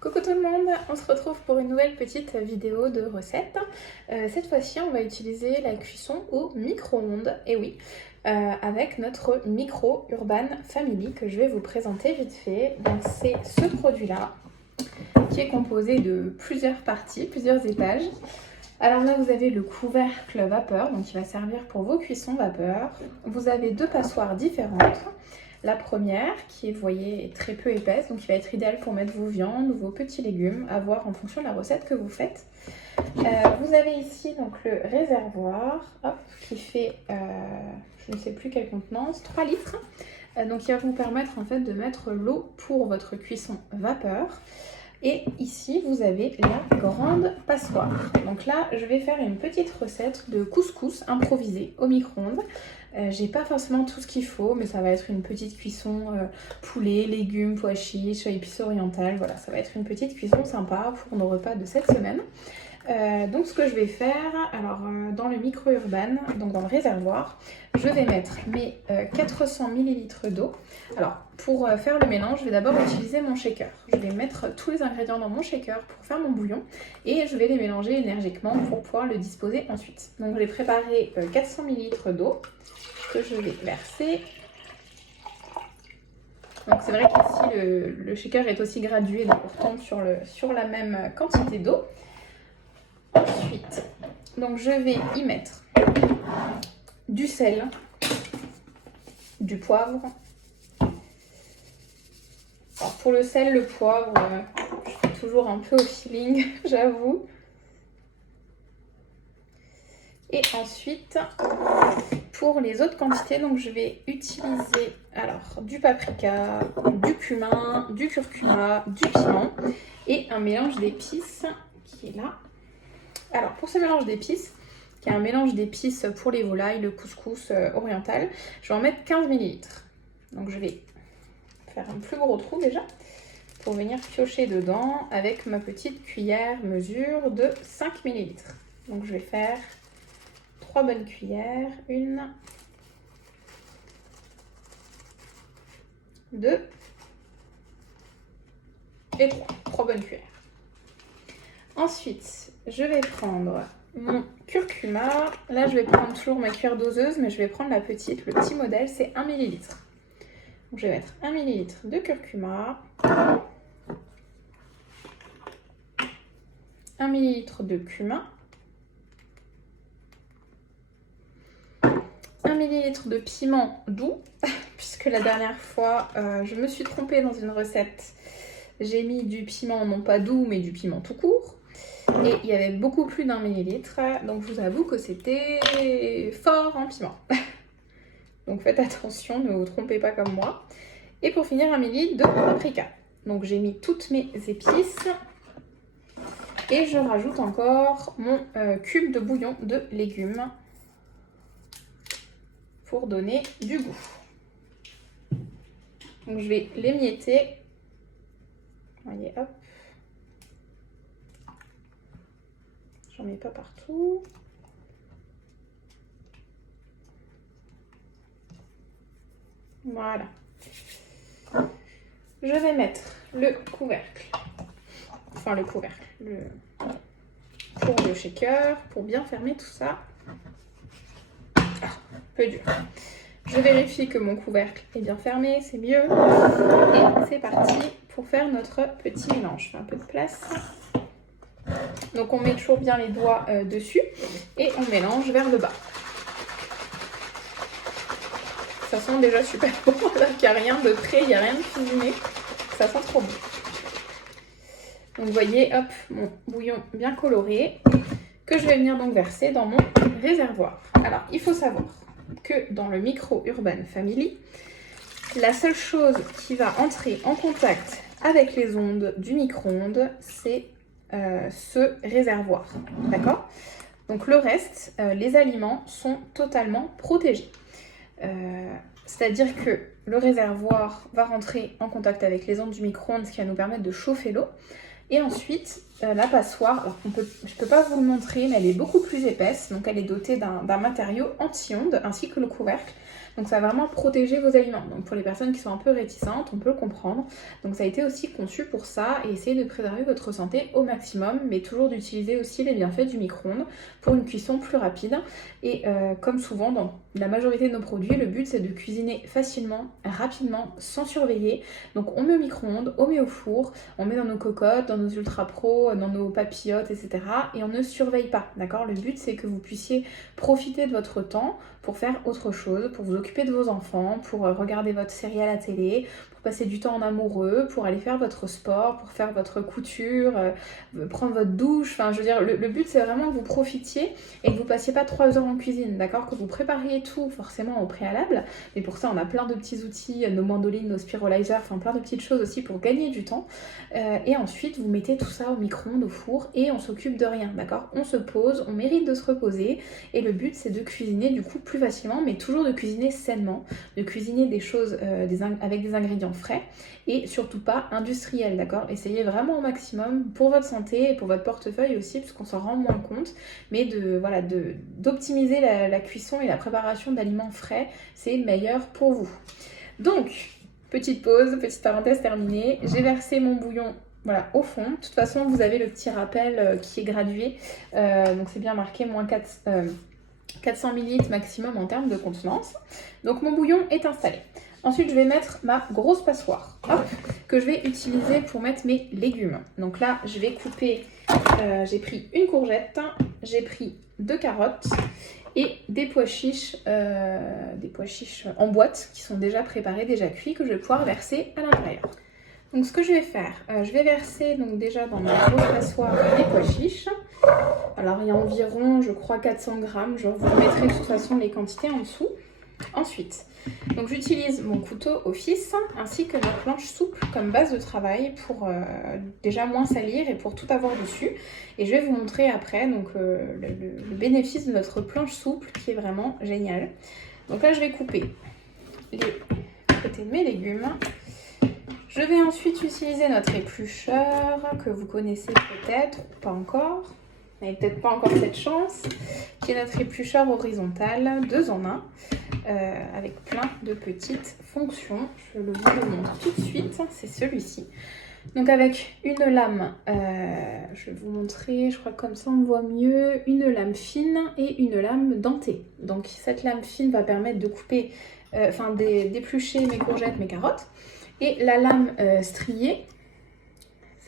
Coucou tout le monde, on se retrouve pour une nouvelle petite vidéo de recette. Cette fois-ci, on va utiliser la cuisson au micro-ondes, et oui, avec notre Micro Urban Family que je vais vous présenter vite fait. Donc c'est ce produit-là qui est composé de plusieurs parties, plusieurs étages. Alors là, vous avez le couvercle vapeur, donc qui va servir pour vos cuissons vapeur. Vous avez deux passoires différentes. La première, qui vous voyez est très peu épaisse, donc qui va être idéale pour mettre vos viandes, vos petits légumes, à voir en fonction de la recette que vous faites. Vous avez ici donc le réservoir, hop, qui fait, je ne sais plus quelle contenance, 3 litres. Donc il va vous permettre en fait de mettre l'eau pour votre cuisson vapeur. Et ici, vous avez la grande passoire. Donc là, je vais faire une petite recette de couscous improvisé au micro-ondes. J'ai pas forcément tout ce qu'il faut, mais ça va être une petite cuisson poulet, légumes, pois chiches, épices orientales. Voilà, ça va être une petite cuisson sympa pour nos repas de cette semaine. Donc ce que je vais faire, alors dans le micro-urban, donc dans le réservoir, je vais mettre mes 400 ml d'eau. Alors pour faire le mélange, je vais d'abord utiliser mon shaker. Je vais mettre tous les ingrédients dans mon shaker pour faire mon bouillon et je vais les mélanger énergiquement pour pouvoir le disposer ensuite. Donc j'ai préparé 400 ml d'eau que je vais verser. Donc c'est vrai qu'ici le shaker est aussi gradué, donc on retombe sur la même quantité d'eau. Ensuite, donc je vais y mettre du sel, du poivre. Alors pour le sel, le poivre, je fais toujours un peu au feeling, j'avoue. Et ensuite, pour les autres quantités, donc je vais utiliser alors du paprika, du cumin, du curcuma, du piment et un mélange d'épices qui est là. Alors pour ce mélange d'épices, qui est un mélange d'épices pour les volailles, le couscous oriental, je vais en mettre 15 ml. Donc je vais faire un plus gros trou déjà pour venir piocher dedans avec ma petite cuillère mesure de 5 ml. Donc je vais faire 3 bonnes cuillères, 1, 2 et 3 bonnes cuillères. Ensuite, je vais prendre mon curcuma. Là, je vais prendre toujours ma cuillère doseuse, mais je vais prendre la petite. Le petit modèle, c'est 1 ml. Donc, je vais mettre 1 ml de curcuma, 1 ml de cumin, 1 ml de piment doux, puisque la dernière fois, je me suis trompée dans une recette. J'ai mis du piment, non pas doux, mais du piment tout court. Et il y avait beaucoup plus d'1 millilitre, donc je vous avoue que c'était fort en piment. Donc faites attention, ne vous trompez pas comme moi. Et pour finir, 1 millilitre de paprika. Donc j'ai mis toutes mes épices. Et je rajoute encore mon cube de bouillon de légumes pour donner du goût. Donc je vais l'émietter. Voyez, hop. J'en mets pas partout. Voilà. Je vais mettre le couvercle. Enfin le couvercle. Pour le shaker, pour bien fermer tout ça. Ah, un peu dur. Je vérifie que mon couvercle est bien fermé, c'est mieux. Et c'est parti pour faire notre petit mélange. Je fais un peu de place. Donc on met toujours bien les doigts dessus et on mélange vers le bas. Ça sent déjà super bon, là il n'y a rien de prêt, il n'y a rien de cuisiné. Ça sent trop bon. Donc vous voyez, hop, mon bouillon bien coloré que je vais venir donc verser dans mon réservoir. Alors il faut savoir que dans le Micro Urban Family, la seule chose qui va entrer en contact avec les ondes du micro-ondes, c'est ce réservoir, d'accord? Donc le reste, les aliments sont totalement protégés. C'est-à-dire que le réservoir va rentrer en contact avec les ondes du micro-ondes, ce qui va nous permettre de chauffer l'eau. Et ensuite, la passoire, alors je peux pas vous le montrer, mais elle est beaucoup plus épaisse. Donc elle est dotée d'un matériau anti-ondes ainsi que le couvercle. Donc ça va vraiment protéger vos aliments. Donc pour les personnes qui sont un peu réticentes, on peut le comprendre. Donc ça a été aussi conçu pour ça et essayer de préserver votre santé au maximum, mais toujours d'utiliser aussi les bienfaits du micro-ondes pour une cuisson plus rapide. Et comme souvent dans la majorité de nos produits, le but c'est de cuisiner facilement, rapidement, sans surveiller. Donc on met au micro-ondes, on met au four, on met dans nos cocottes, dans nos ultra pro, dans nos papillotes, etc. Et on ne surveille pas, d'accord? Le but c'est que vous puissiez profiter de votre temps pour faire autre chose, pour vous occuper de vos enfants, pour regarder votre série à la télé, pour passer du temps en amoureux, pour aller faire votre sport, pour faire votre couture, prendre votre douche. Enfin, je veux dire, le but c'est vraiment que vous profitiez et que vous passiez pas 3 heures en cuisine, d'accord? Que vous prépariez tout forcément au préalable. Et pour ça, on a plein de petits outils, nos mandolines, nos spiralizers, enfin plein de petites choses aussi pour gagner du temps. Et ensuite, vous mettez tout ça au micro-ondes, au four et on s'occupe de rien, d'accord? On se pose, on mérite de se reposer et le but c'est de cuisiner du coup plus facilement, mais toujours de cuisiner sainement, de cuisiner des choses avec des ingrédients frais et surtout pas industriels, d'accord? Essayez vraiment au maximum pour votre santé et pour votre portefeuille aussi, parce qu'on s'en rend moins compte, mais d'optimiser la cuisson et la préparation d'aliments frais, c'est meilleur pour vous. Donc, petite pause, petite parenthèse terminée, j'ai versé mon bouillon voilà, au fond. De toute façon, vous avez le petit rappel qui est gradué, donc c'est bien marqué moins 400 ml maximum en termes de contenance. Donc mon bouillon est installé. Ensuite, je vais mettre ma grosse passoire, hop, que je vais utiliser pour mettre mes légumes. Donc là, je vais couper, j'ai pris une courgette, j'ai pris 2 carottes et des pois chiches en boîte qui sont déjà préparés, déjà cuits, que je vais pouvoir verser à l'intérieur. Donc ce que je vais faire, je vais verser donc déjà dans ma grosse passoire les pois chiches. Alors il y a environ, je crois, 400 grammes. Je vous mettrai de toute façon les quantités en dessous. Ensuite, donc j'utilise mon couteau office ainsi que ma planche souple comme base de travail pour déjà moins salir et pour tout avoir dessus. Et je vais vous montrer après donc, le bénéfice de notre planche souple qui est vraiment génial. Donc là, je vais couper les côtés de mes légumes. Je vais ensuite utiliser notre éplucheur que vous connaissez peut-être ou pas encore. Vous n'avez peut-être pas encore cette chance, qui est notre éplucheur horizontal 2 en 1 avec plein de petites fonctions. Je vous le montre tout de suite, c'est celui-ci. Donc avec une lame, je vais vous montrer, je crois que comme ça on voit mieux, une lame fine et une lame dentée. Donc cette lame fine va permettre de couper, d'éplucher mes courgettes, mes carottes. Et la lame striée,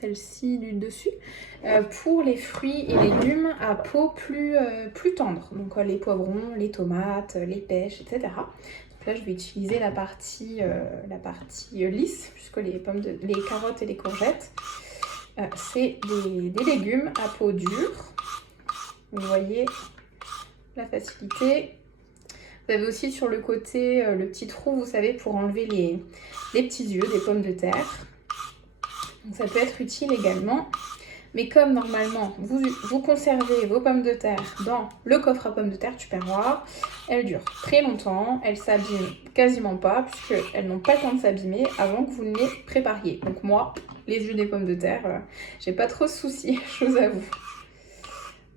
celle-ci du dessus, pour les fruits et légumes à peau plus tendre. Donc les poivrons, les tomates, les pêches, etc. Donc là, je vais utiliser la partie lisse, puisque les carottes et les courgettes, c'est des légumes à peau dure. Vous voyez la facilité. Vous avez aussi sur le côté le petit trou, vous savez, pour enlever les petits yeux des pommes de terre. Donc ça peut être utile également. Mais comme normalement, vous conservez vos pommes de terre dans le coffre à pommes de terre Tupperware, elles durent très longtemps, elles s'abîment quasiment pas, puisqu'elles n'ont pas le temps de s'abîmer avant que vous ne les prépariez. Donc moi, les yeux des pommes de terre, j'ai pas trop de soucis, je vous avoue.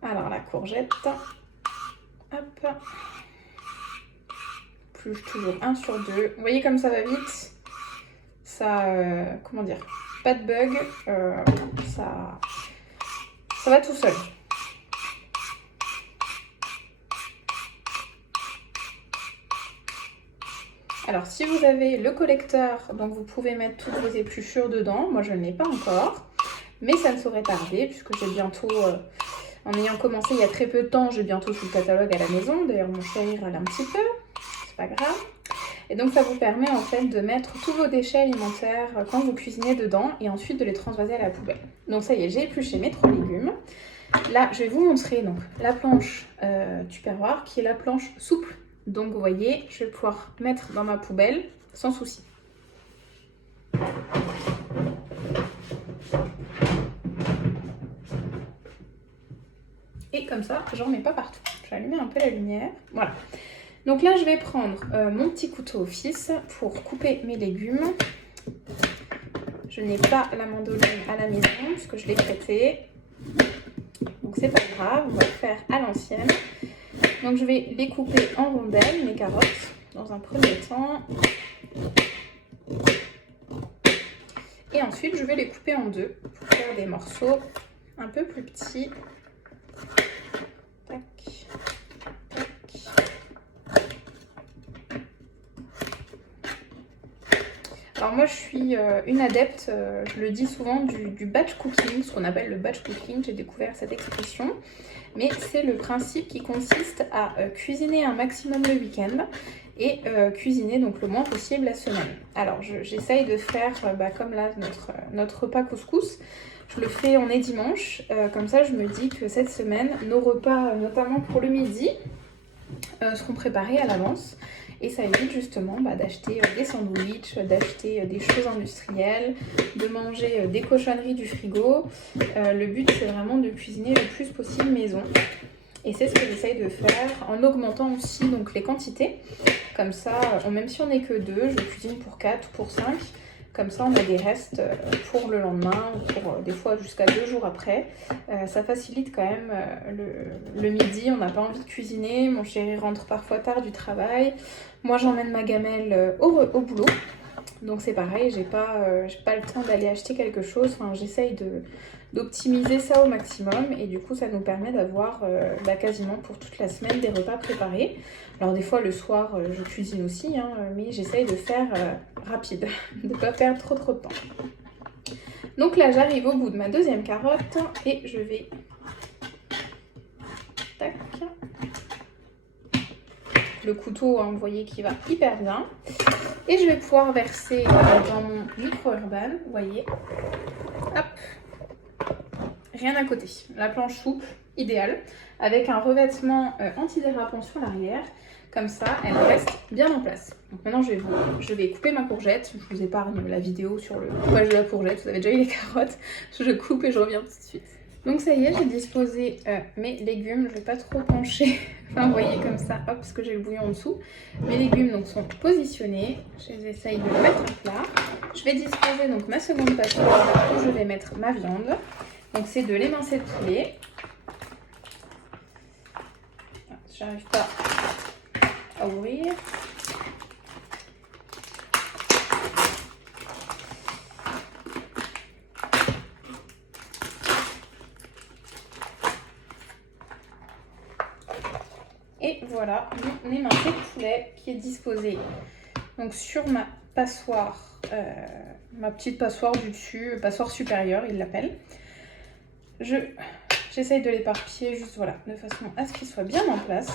Alors la courgette, hop. Toujours 1 sur 2. Vous voyez comme ça va vite. Ça, comment dire, pas de bug. Ça va tout seul. Alors si vous avez le collecteur, donc vous pouvez mettre toutes vos épluchures dedans. Moi je ne l'ai pas encore, mais ça ne saurait tarder puisque j'ai bientôt, en ayant commencé il y a très peu de temps, j'ai bientôt tout le catalogue à la maison. D'ailleurs mon chéri râle un petit peu. Pas grave. Et donc ça vous permet en fait de mettre tous vos déchets alimentaires quand vous cuisinez dedans et ensuite de les transvaser à la poubelle. Donc ça y est, j'ai épluché mes 3 légumes. Là, je vais vous montrer donc la planche Tupperware qui est la planche souple. Donc vous voyez, je vais pouvoir mettre dans ma poubelle sans souci. Et comme ça, j'en mets pas partout. Je vais allumer un peu la lumière. Voilà. Donc là, je vais prendre mon petit couteau office pour couper mes légumes. Je n'ai pas la mandoline à la maison puisque je l'ai prêtée. Donc c'est pas grave, on va le faire à l'ancienne. Donc je vais les couper en rondelles, mes carottes, dans un premier temps. Et ensuite, je vais les couper en deux pour faire des morceaux un peu plus petits. Tac, tac. Alors moi, je suis une adepte, je le dis souvent, du batch cooking, ce qu'on appelle le batch cooking. J'ai découvert cette expression. Mais c'est le principe qui consiste à cuisiner un maximum le week-end et cuisiner donc le moins possible la semaine. Alors j'essaye de faire comme là notre repas couscous. Je le fais, on est dimanche, comme ça je me dis que cette semaine, nos repas, notamment pour le midi, seront préparés à l'avance. Et ça évite justement d'acheter des sandwichs, d'acheter des choses industrielles, de manger des cochonneries du frigo. Le but c'est vraiment de cuisiner le plus possible maison. Et c'est ce que j'essaye de faire en augmentant aussi donc, les quantités. Comme ça, même si on n'est que 2, je cuisine pour 4 ou pour 5. Comme ça, on a des restes pour le lendemain, pour des fois jusqu'à 2 jours après. Ça facilite quand même le midi, on n'a pas envie de cuisiner. Mon chéri rentre parfois tard du travail. Moi, j'emmène ma gamelle au boulot. Donc c'est pareil, j'ai pas le temps d'aller acheter quelque chose. Enfin, j'essaye d'optimiser ça au maximum. Et du coup, ça nous permet d'avoir quasiment pour toute la semaine des repas préparés. Alors des fois, le soir, je cuisine aussi, hein, mais j'essaye de faire rapide, de ne pas perdre trop de temps. Donc là, j'arrive au bout de ma deuxième carotte et je vais... Tac. Le couteau, hein, vous voyez qu'il va hyper bien. Et je vais pouvoir verser dans mon micro-urban, vous voyez. Hop. Rien à côté. La planche souple, idéale, avec un revêtement antidérapant sur l'arrière. Comme ça, elle reste bien en place. Donc maintenant, je vais couper ma courgette. Je vous épargne la vidéo sur le coupage de la courgette. Vous avez déjà eu les carottes. Je coupe et je reviens tout de suite. Donc ça y est, j'ai disposé mes légumes. Je ne vais pas trop pencher. Enfin, vous voyez comme ça, hop, parce que j'ai le bouillon en dessous. Mes légumes donc, sont positionnés. J'essaye de le mettre en plat. Je vais disposer donc ma seconde passoire où je vais mettre ma viande. Donc c'est de l'émincé de poulet. J'arrive pas à ouvrir. Et voilà mon émincé de poulet qui est disposé donc sur ma passoire, ma petite passoire du dessus, passoire supérieure il l'appelle. J'essaye de l'éparpiller juste voilà, de façon à ce qu'il soit bien en place.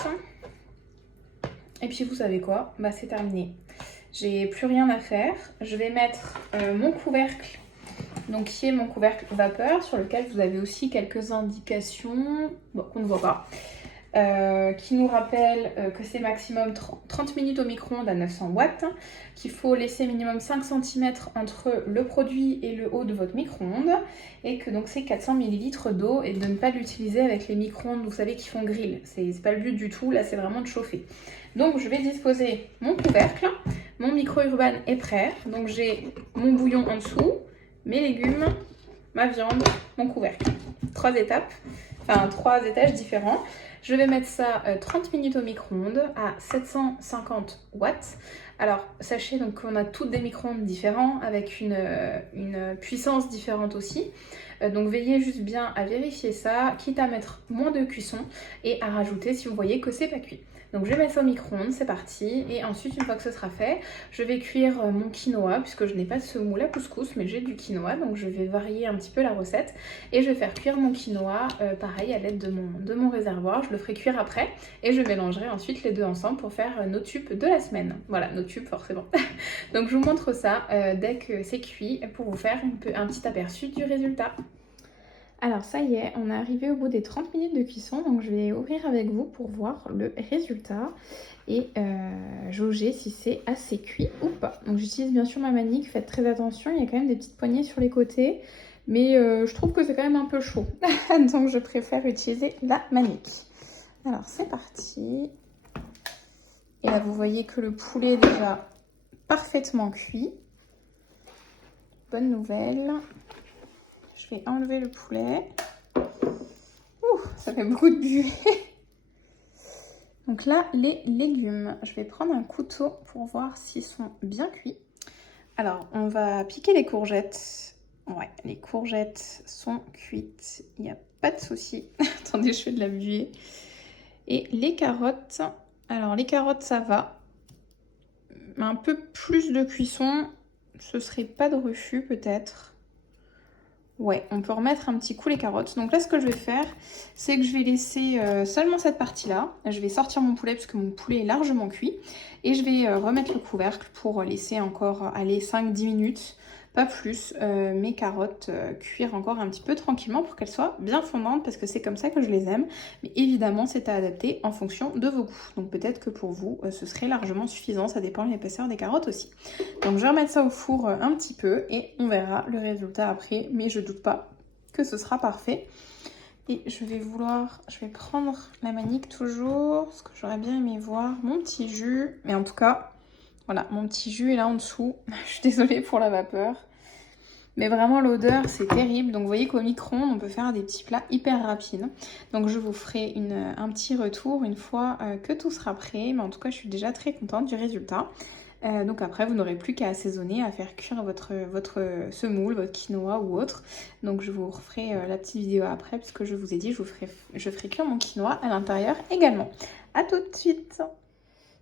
Et puis vous savez quoi, c'est terminé. J'ai plus rien à faire. Je vais mettre mon couvercle, donc qui est mon couvercle vapeur, sur lequel vous avez aussi quelques indications qu'on ne voit pas. Qui nous rappelle que c'est maximum 30 minutes au micro-ondes à 900 watts, qu'il faut laisser minimum 5 cm entre le produit et le haut de votre micro-ondes, et que donc c'est 400 ml d'eau, et de ne pas l'utiliser avec les micro-ondes, vous savez, qui font grill. C'est pas le but du tout, là c'est vraiment de chauffer. Donc je vais disposer mon couvercle, mon micro-urban est prêt, donc j'ai mon bouillon en dessous, mes légumes, ma viande, mon couvercle. 3 étapes, enfin 3 étages différents. Je vais mettre ça 30 minutes au micro-ondes à 750 watts. Alors, sachez donc qu'on a toutes des micro-ondes différents avec une puissance différente aussi. Donc, veillez juste bien à vérifier ça, quitte à mettre moins de cuisson et à rajouter si vous voyez que c'est pas cuit. Donc je vais mettre ça au micro-ondes, c'est parti. Et ensuite, une fois que ce sera fait, je vais cuire mon quinoa, puisque je n'ai pas de semoule à couscous, mais j'ai du quinoa. Donc je vais varier un petit peu la recette. Et je vais faire cuire mon quinoa, pareil, à l'aide de mon réservoir. Je le ferai cuire après. Et je mélangerai ensuite les deux ensemble pour faire nos tubes de la semaine. Voilà, nos tubes forcément. Donc je vous montre ça dès que c'est cuit, pour vous faire un petit aperçu du résultat. Alors ça y est, on est arrivé au bout des 30 minutes de cuisson, donc je vais ouvrir avec vous pour voir le résultat et jauger si c'est assez cuit ou pas. Donc j'utilise bien sûr ma manique, faites très attention, il y a quand même des petites poignées sur les côtés, mais je trouve que c'est quand même un peu chaud, donc je préfère utiliser la manique. Alors c'est parti. Et là vous voyez que le poulet est déjà parfaitement cuit. Bonne nouvelle. Je vais enlever le poulet. ça fait beaucoup de buée. Donc là, les légumes. Je vais prendre un couteau pour voir s'ils sont bien cuits. Alors, on va piquer les courgettes. Ouais, les courgettes sont cuites. Il n'y a pas de souci. Attendez, je fais de la buée. Et les carottes. Alors, les carottes, ça va. Un peu plus de cuisson. Ce serait pas de refus, peut-être. Ouais, on peut remettre un petit coup les carottes. Donc là, ce que je vais faire, c'est que je vais laisser seulement cette partie-là. Je vais sortir mon poulet puisque mon poulet est largement cuit. Et je vais remettre le couvercle pour laisser encore, aller 5-10 minutes, pas plus, mes carottes cuire encore un petit peu tranquillement pour qu'elles soient bien fondantes parce que c'est comme ça que je les aime. Mais évidemment, c'est à adapter en fonction de vos goûts. Donc peut-être que pour vous, ce serait largement suffisant. Ça dépend de l'épaisseur des carottes aussi. Donc je vais remettre ça au four un petit peu et on verra le résultat après. Mais je doute pas que ce sera parfait. Et je vais prendre la manique toujours, parce que j'aurais bien aimé voir mon petit jus. Mais en tout cas, voilà, mon petit jus est là en dessous. Je suis désolée pour la vapeur. Mais vraiment, l'odeur, c'est terrible. Donc, vous voyez qu'au micro-ondes, on peut faire des petits plats hyper rapides. Donc, je vous ferai un petit retour une fois que tout sera prêt. Mais en tout cas, je suis déjà très contente du résultat. Donc après, vous n'aurez plus qu'à assaisonner, à faire cuire votre semoule, votre quinoa ou autre. Donc je vous referai la petite vidéo après, puisque je vous ai dit, je ferai cuire mon quinoa à l'intérieur également. A tout de suite.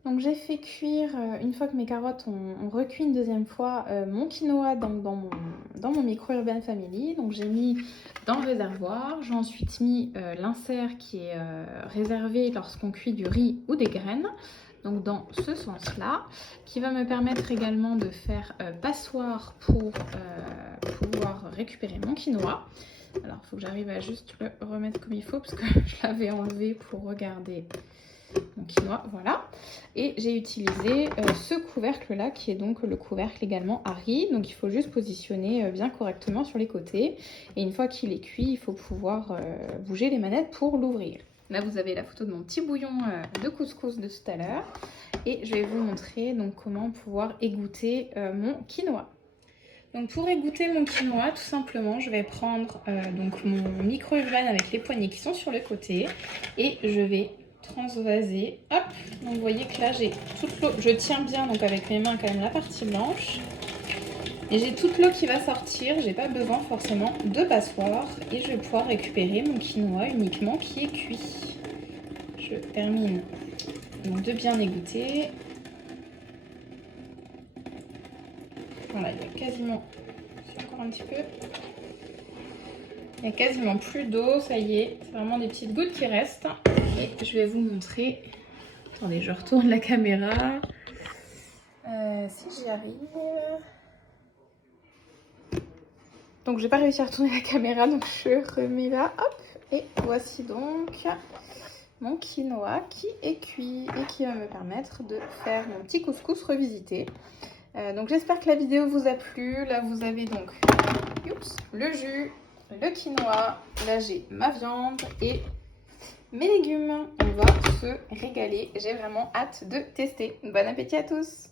Donc j'ai fait cuire, une fois que mes carottes ont recuit une deuxième fois, mon quinoa dans mon micro-urbain family. Donc j'ai mis dans le réservoir, j'ai ensuite mis l'insert qui est réservé lorsqu'on cuit du riz ou des graines. Donc dans ce sens-là, qui va me permettre également de faire passoire pour pouvoir récupérer mon quinoa. Alors il faut que j'arrive à juste le remettre comme il faut parce que je l'avais enlevé pour regarder mon quinoa, voilà. Et j'ai utilisé ce couvercle-là qui est donc le couvercle également à riz. Donc il faut juste positionner bien correctement sur les côtés. Et une fois qu'il est cuit, il faut pouvoir bouger les manettes pour l'ouvrir. Là, vous avez la photo de mon petit bouillon de couscous de tout à l'heure. Et je vais vous montrer donc comment pouvoir égoutter mon quinoa. Donc pour égoutter mon quinoa, tout simplement, je vais prendre donc mon micro-urbain avec les poignées qui sont sur le côté. Et je vais transvaser. Hop, donc vous voyez que là, j'ai toute l'eau. Je tiens bien donc avec mes mains quand même la partie blanche. Et j'ai toute l'eau qui va sortir, j'ai pas besoin forcément de passoire et je vais pouvoir récupérer mon quinoa uniquement qui est cuit. Je termine donc de bien égoutter. Voilà, il y a quasiment, encore un petit peu. Il n'y a quasiment plus d'eau, ça y est, c'est vraiment des petites gouttes qui restent. Et je vais vous montrer. Attendez, je retourne la caméra. Si j'y arrive. Donc j'ai pas réussi à retourner la caméra, donc je remets là, hop, et voici donc mon quinoa qui est cuit et qui va me permettre de faire mon petit couscous revisité. Donc j'espère que la vidéo vous a plu. Là vous avez donc le jus, le quinoa, là j'ai ma viande et mes légumes. On va se régaler, j'ai vraiment hâte de tester. Bon appétit à tous!